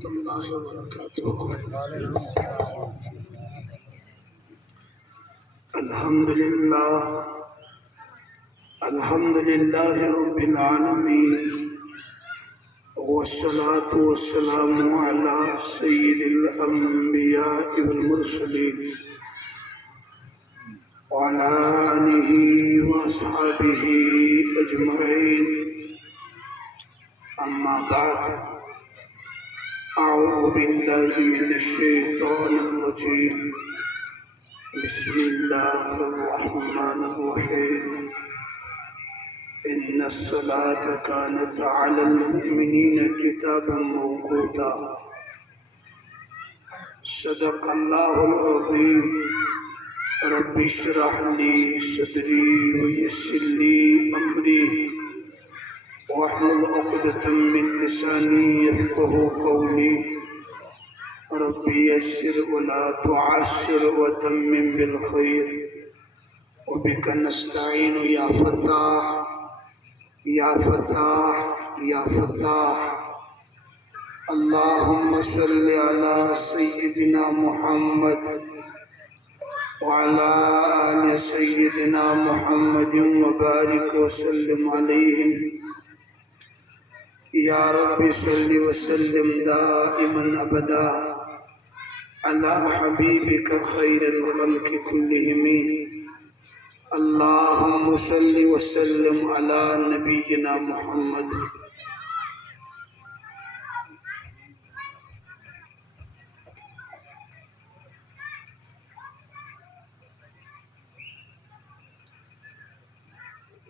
ورحمۃ اللہ وبرکاتہ۔ الحمد للہ رب العالمین، والصلاة والسلام على سید الانبیاء والمرسلین وعلى آلہ واصحابہ اجمعین، اما بعد، اعوذ باللہ من الشیطان الرجیم، بسم اللہ الرحمن الرحیم، ان الصلاة كانت على المؤمنین کتابا موقوتا۔ صدق اللہ العظیم۔ رب اشرح لي صدری ويسر لي امری واحلل عقدة من لسانی يفقهوا قولی۔ رب يسر ولا تعسر وتمم بالخير وبك نستعين يا فتاح يا فتاح يا فتاح۔ اللهم صل على سيدنا محمد وعلى آل سيدنا محمد وبارك وسلم عليهم۔ يا رب صل وسلم دائما أبدا على حبيبك خير الخلق كلهم۔ اللهم صل وسلم على نبينا محمد۔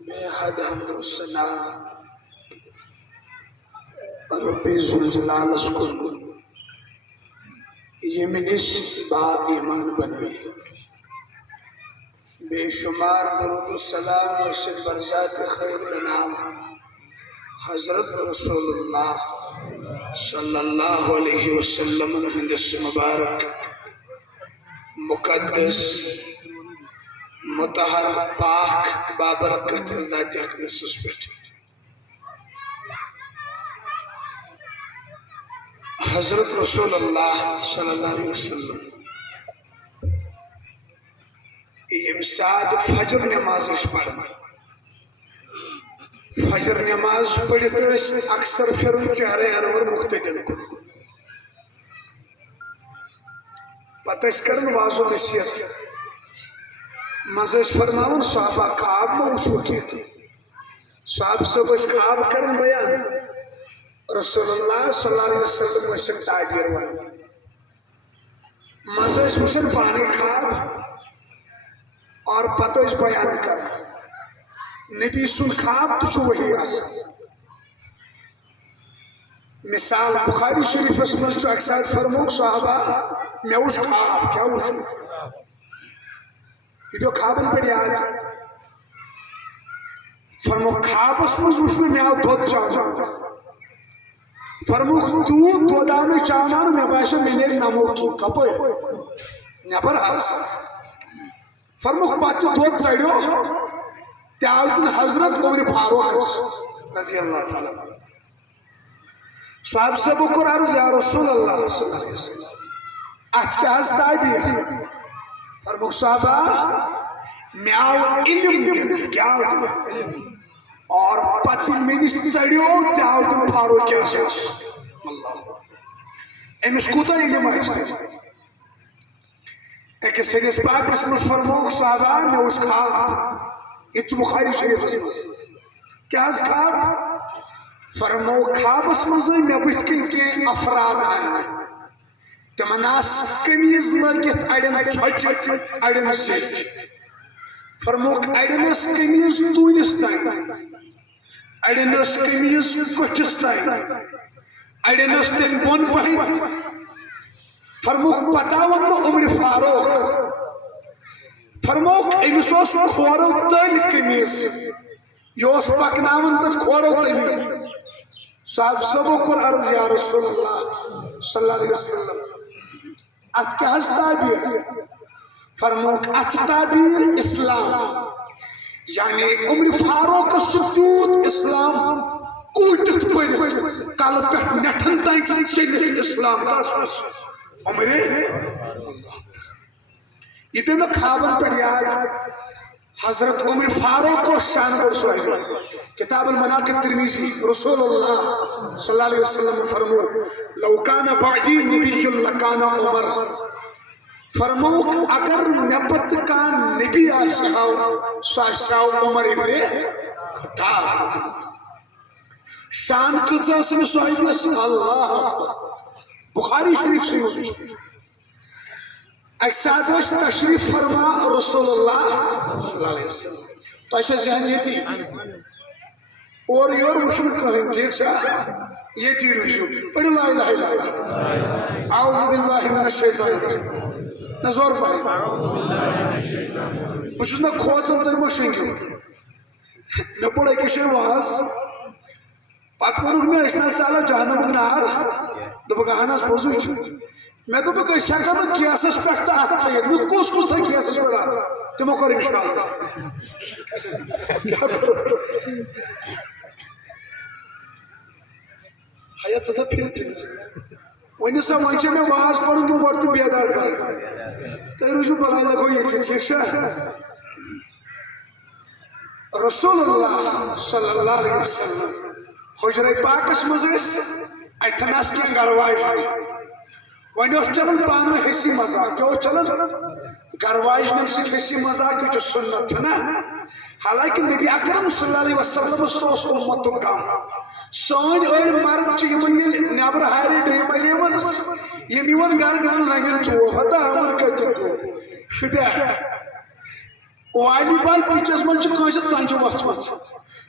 بے حد حمد و ثنا رب ذوالجلال کو یہ مجلس با ایمان بنوی۔ بے شمار درود و سلام یسد برزات خیر بنام حضرت رسول اللہ صلی اللہ علیہ وسلم ہندس مبارک مقدس مطہر پاک بابرکت ذات اقدس اس پر حضرت رسول اللہ صلی اللہ علیہ وسلم یمساد فجر نماز اس پڑھنا، فجر نماز پڑھت اکثر پھرن چہرے انور مقتدن کو پتہ کرن واضح نصیحت مزہ فرماون صحابہ خواب میں وچھو کی صحاب صاحب خواب کرن بیان رسول اللہ صلی اللہ علیہ وسلم وسلم تعبیر ون مزہ وچھن پانے خواب اور پتہ بیان کر نبی سن خواب تو وہی آسا۔ مثال بخاری شریف اسمس اکثر فرموک صحابہ میں وچھ خواب کیا وچھ یہ جو خوابن پر یاد فرموک خواب اسمس وچھ میں آو دھوت چاہتا فرموک دودھ میں چاہنا میں باشا میں نے نمو کی کپوئے نیبر آسا فرموک بات دودھ چڑھو تیاوتن حضرت عمر فاروق رضی اللہ تعالیٰ صاحب سے بکر عرض یا رسول اللہ صلی اللہ علیہ وسلم آج کیا ہستا بھی ہے فرموک صحابہ میں آؤ علم دن کیا دن اور پتی منس چڑھو تیاوتن فاروق کیا سوش اللہ امس کوتا علم آئیستے ایک حدیث پاک اس میں فرموک صحابہ میں اس خواب یہ بخاری شریف اس میں کیا اس خواب فرموک خواب اس میں بچکن کے افراد آنے تمناس کمیز لگت اڑن چھوچ اڑن سیچ فرموک اڑنس کمیز تونس تائیں اڑنس کمیز کچھس تائیں اڑنس تن بون پہن فرموک پتاون عمر فاروق فرموک امسوس کھورو تل کمیز یوس پکناون تل کھورو تلی صاحب سبو کر عرض یا رسول اللہ صلی اللہ علیہ وسلم ات کیا ہز تعبیر فرموک ات تعبیر اسلام یعنی عمر فاروق سجود اسلام کوٹت پرت کل پہ نٹھن تین چلت اسلام کس عمرے یہ پہ میں خوابن پہ یاد حضرت عمر فاروق کو شان بڑھ صحیح کتاب المناقب ترمیزی رسول اللہ صلی اللہ علیہ وسلم فرمو لو کان بعدی نبی لکان عمر فرمو اگر نبت کا نبی آساو سو عمر ابن خطاب شان کچھ میں صحیح اللہ بخاری شریف سے موجود اکساد تشریف فرما رسول اللہ صلی اللہ علیہ وسلم تو ایسا ذہنیتی اور یور وشن کریں ٹھیک سا یہ تیر وشن پڑھ لا الہ الا اللہ اعوذ باللہ من الشیطان الرجیم نظور پڑھیں مجھے نا کھوچن تو مشن کیوں میں پڑھے کشن واز پات منوک میں اشنا چالا جہنم نار دو بگاہناس پوزوی میں تو بکر شکر میں کیاسس پڑھتا آتا ہے میں کس تھا کیاسس پڑھا تھا تمہیں کر انشاءاللہ کیا کرو حیات ستا پھر چلی وہی سا وانچے میں واز پڑھوں تو بڑھتی بیادار کریں تو روشو بلائی لگو یہ تھی ٹھیک شاہ رسول اللہ صلی اللہ علیہ وسلم حجر پاکس مزیس ایتناس کی انگاروائی وہی اس چلن پان میں حسی مزاق کیوں چلن گرواج نے سے حسی مزاق جو سنت ہے نا حالانکہ نبی اکرم صلی اللہ علیہ وسلم اس امت کام سون اور مرد چھ یمن یہ نیبر ہاری ڈریم الیون یہ میون گھر دون زنگن چو ہتا ہمن کتو کو شبہ والی بال پیچس من چھ کانسہ ژنجو وسمس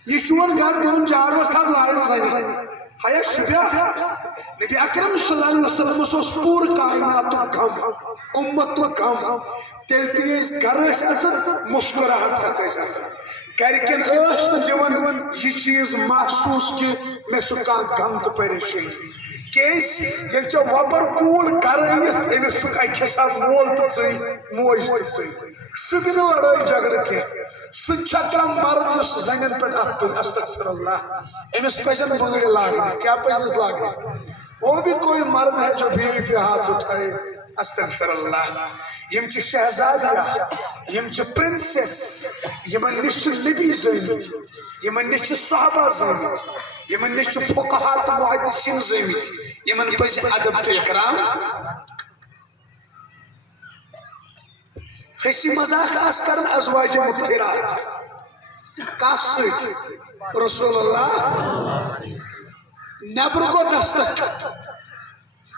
یہ چون گھر دون جار وس تھا لائن زنگ حیا شبہ نبی اکرم صلی اللہ علیہ وسلم اس پور کائنات کم امت کم تیل تیز گرش اچھا مسکراہٹ اچھا گرکن اس دیون یہ چیز محسوس کی میں چکا غم تو پریشانی کیس یہ چو وبر کول کرائنت امس چک اک حساب مول تو ژی موج تو ژی شبہ لڑائی جھگڑ کی سچھترا مرد اس زنین پر استغفر اللہ امس پزن بنگڑی لاگنے کیا پزنس لاگنے وہ بھی کوئی مرد ہے جو بیوی پہ ہاتھ اٹھائے استغفر اللہ یم چھ شہزادیہ یم چھ پرنسس یمن نش چھ نبی زیمت یمن نش چھ صحابہ زیمت یمن نش چھ فقہات محدثین زیمت یمن پز ادب تو اکرام حسی مذاق آس کرن ازواج مطہرات کاس سیت رسول اللہ نبر کو دستک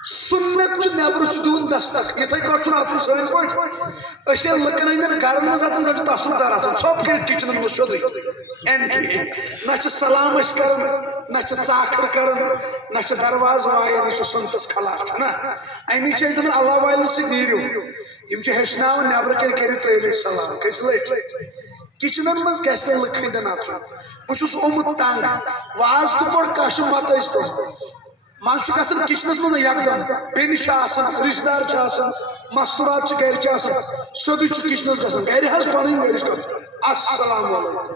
سنت چھ نبر چھ دون دستک یہ تھے کچھ آتن سوین پوٹ اسے لکن ایندر گرن مز آتن زیادہ تاثر دار آتن سب کرت کچن مز شدی انٹری نہ چھ سلام اس کرن نہ چھ چاکر کرن نہ چھ درواز وائے نہ چھ سنتس خلاف نا امی چیز دن اللہ والن سے نیریو یم چھ ہشناو نبر کن کری تریلٹ سلام کس لٹ کچنن مز گیس نے لکھن دن آتن بچوس امت تانگ واز تو پڑ کاشم مات ایستو مانچ گژھان کچنس مز یکدم بیٚنہِ چھِ آسان رشتہٕ دار چھِ آسان مستورات چھِ گرِ چھِ آسان سیودُے چھُ کچنس گژھان گرِ حظ پنٕنۍ گرِچ کتھ السلام علیکم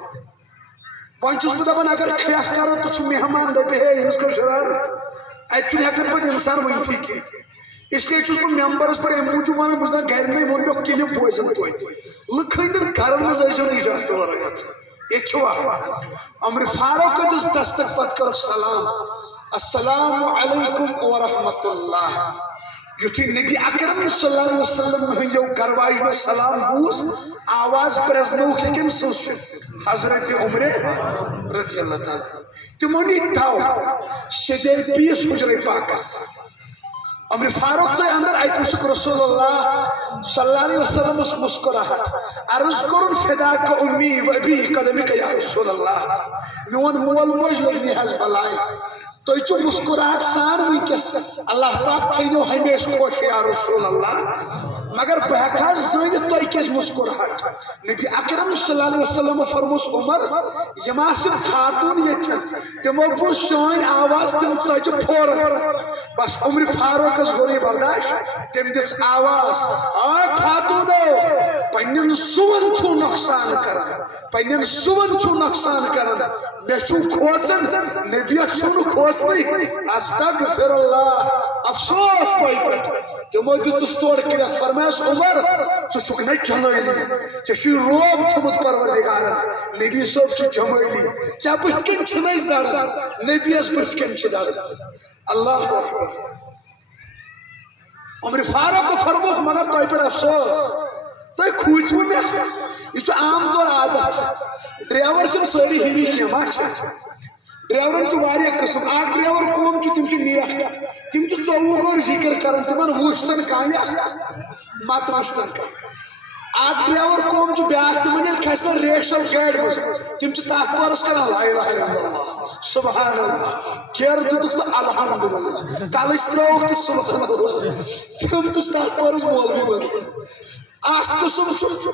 وۄنۍ چھُس بہٕ دپان اگر کھیٚکھ کرو تہٕ چھُ مہمان دپہِ ہے أمِس کٔر شرارت اتہِ چھُنہٕ ہٮ۪کان پتہٕ انسان ؤنتھٕے کینٛہہ اس لیے چھُس بہٕ ممبرس پٮ۪ٹھ امہِ موٗجوٗب ونان بہٕ چھُس دپان گرِ مے ووٚن مےٚ کلِپ بوزن توتہِ لُکھ ہٕنٛدٮ۪ن گرن منٛز ٲسۍزیو نہٕ اجازت ورٲے اژان ییٚتہِ چھُوا عمر فاروق دِژ دستک پتہٕ کٔرٕکھ سلام السلام علیکم ورحمت اللہ یتھی نبی اکرم صلی اللہ علیہ وسلم ہنجو گرواج میں سلام بوز آواز پرزنو کی کم سوچ حضرت عمر رضی اللہ تعالی تمونی تاو شدے پیس حجر پاکس عمر فاروق سے اندر آیت وچک رسول اللہ صلی اللہ علیہ وسلم اس مسکراہٹ عرض کرن فدا کا امی و ابی قدمی کا یا رسول اللہ میون مول موج لگنی حض بلائی تو یہ مسکراہٹ سان ونکس اللہ پاک تھینو ہمیشہ خوش یا رسول اللہ مگر بہکھا زانت تو کس مسکراہٹ نبی اکرم صلی اللہ علیہ وسلم فرموس عمر یم آسن خاتون یتن تمو بوز چٲنۍ آواز تم ژچہِ فورن بس عمر فاروقس گوٚو برداشت تم دِژ آواز آ خاتونو پننٮ۪ن سُوَن چھُو نۄقصان کران پنن سون چھو نقصان کرن میں چھو کھوسن نبیت چھو نو کھوسنی استغفر اللہ افسوس تو پٹ تمو دتس توڑ کر فرماس عمر ژٕ چھُکھ نہ جلٲلی ژےٚ چھُے روب تھوٚمُت پروردگارن نبی صٲب چھُ جمٲلی ژےٚ بٕتھِ کَنۍ چھِنہٕ أسۍ دَران نبیَس بٕتھِ کَنۍ چھِ دَران اللہ اکبر عمر فاروق کو فرموک مگر تو پر افسوس تو کھوچو میں یہ عام طور عادت ڈرائیور چھن ساری ہیوی کی ماشا ڈرائیورن چھو واریہ قسم اکھ ڈرائیور قوم چھو تم چھو نیک تم چھو 24 گھنٹے ذکر کرن تمن وشتن کانیا مت وشتن کا اکھ ڈرائیور قوم چھو بیاکھ تمن یل کھسنا ریشل گاڑی مز تم چھو تاکبارس کران لا الہ الا اللہ سبحان اللہ کیر دتک تو الحمدللہ کالش تروک تو سبحان اللہ تم تو تاکبارس مولوی بن اکھ قسم چھو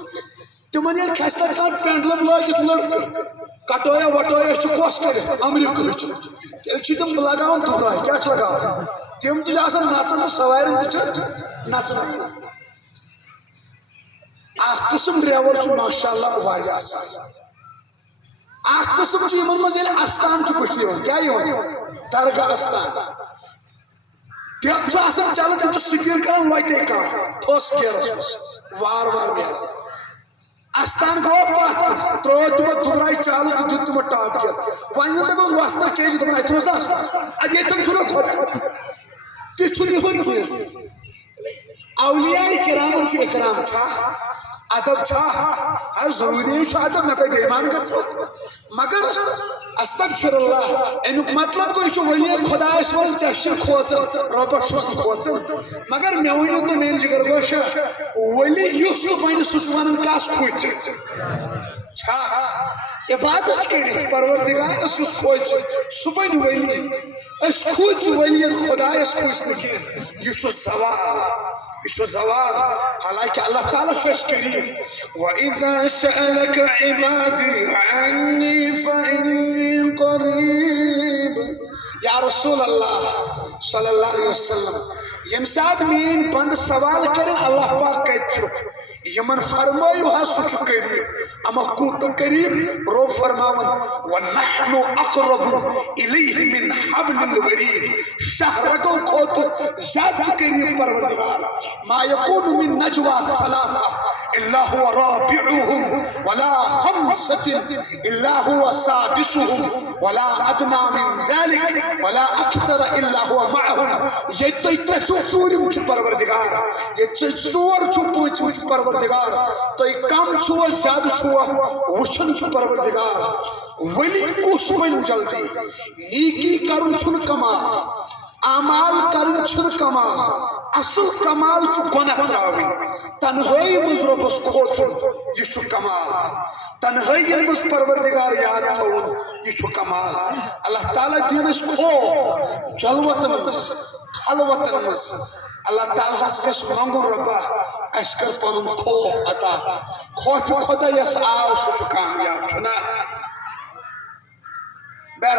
تمن یل کھسنا کان پینڈلم لگت لڑکہ کٹویا وٹویا چھ کوس کرت امریکہ تیل چھ تم لگاون دبرائی کیا چھ لگاون تم تہ آسان نژن تو سوارن تہ چھ نژن اکھ قسم ڈرائیور چھ ماشاءاللہ واریہ اصل اکھ قسم چھ یمن مز یل استان چھ بٹھ یوان کیا یوان درگاہ استان تم چھ آسان چلان تم چھ سٹیر کران وتے کام ٹھوس گیرس وار وار نیران استان گو پات ترو تم دبرائی چالو تو دت تم ٹاپ گیر ون دپس وسطہ کیج دپن اتمس نا ادی تم چھو خود تی چھو نہن کی اولیاء کرامن چھ اکرام چھا ادب چھا ضروری چھ ادب نہ بے ایمان گژھ مگر استغفر اللہ امیک مطلب گو یہ ولی خدایس ول چھ کھوژن ربس چھس کھوژن مگر مے ونیو تو مین جگر گوشا ولی یس تو پنس سہ ونان کس کھوژ چھا عبادت کرت پروردگار سس کھوژ سہ بن ولی اس کھوژ ولی خدایس کھوژ نہ یہ زوال یہ زوال حالانکہ اللہ تعالیٰ چھس کریم وَإِذَا سَأَلَكَ عِبَادِي عَنِّي فَإِنِّي قَرِيبٌ یا رسول اللہ صلی اللہ علیہ وسلم یم ساتھ مین بند سوال کریں اللہ پاک کہت چھو یمن فرمائیو ہا سچ قریب اما کوت قریب رو فرماون ونحن اقرب الیہ من حبل الورید شہرکو کھوت زیاد قریب پروردگار ما یکون من نجوا ثلاثہ الا هو رابعهم ولا خمسة الا هو سادسهم ولا ادنى من ذلك ولا اکثر الا هو معهم یہ تو اتنا چورم چھ پروردگار یہ چور چھ پوچھ پروردگار تو کم چھو زیادہ چھو وچھن چھ پروردگار ولی کس بن جلدی نیکی کرن چھن کمال اعمال کرن چھن کمال اصل کمال چھ گناہ تراوین تنہائی مز ربس کھوچن یہ چھ کمال تنہائی مز پروردگار یاد تھون یہ چھ کمال اللہ تعالیٰ دینس کھو جلوتن مز خلوتن مز اللہ تعالیٰ گھس منگن ربا اس کر پنن خوف عطا خوف خدا یس آو سہ کامیاب چھنا